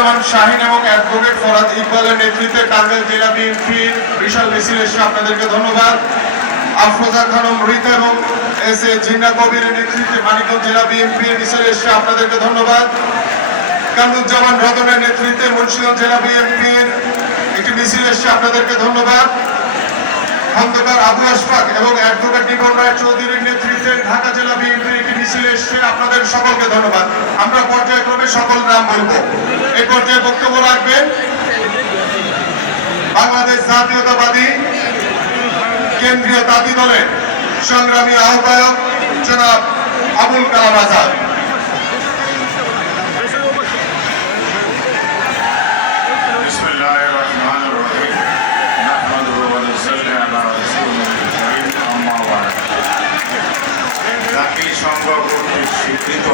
কামরুজ্জামান শাহিন এবং অ্যাডভোকেট ফরাদ ইকবালের নেতৃত্বে টাঙ্গাইল জেলা বিএনপির বিশাল মিছিল এসে আপনাদেরকে ধন্যবাদ। আফরোজা খানম রীতা এবং এস এ জিন্না কবিরের নেতৃত্বে মানিকগঞ্জ জেলা বিএনপির মিছিল এসে আপনাদেরকে ধন্যবাদ। কামরুজ্জামান রতনের নেতৃত্বে মুন্সিগঞ্জ জেলা বিএনপির একটি মিছিল এসে আপনাদেরকে ধন্যবাদ। খন্দকার আবু আশফাক এবং অ্যাডভোকেট নিপন রায় চৌধুরীর নেতৃত্বে ঢাকা জেলা বিএনপির একটি মিছিল এসে আপনাদের সকলকে ধন্যবাদ। আমরা পর্যায়ক্রমে সকল নাম বলবো। এই পর্যায়ে বক্তব্য রাখবেন বাংলাদেশ জাতীয়তাবাদী কেন্দ্রীয় তাঁতি দলের সংগ্রামী আহ্বায়ক জনাব আবুল কালাম আজাদ। জাতিসংঘ কর্তৃক স্বীকৃত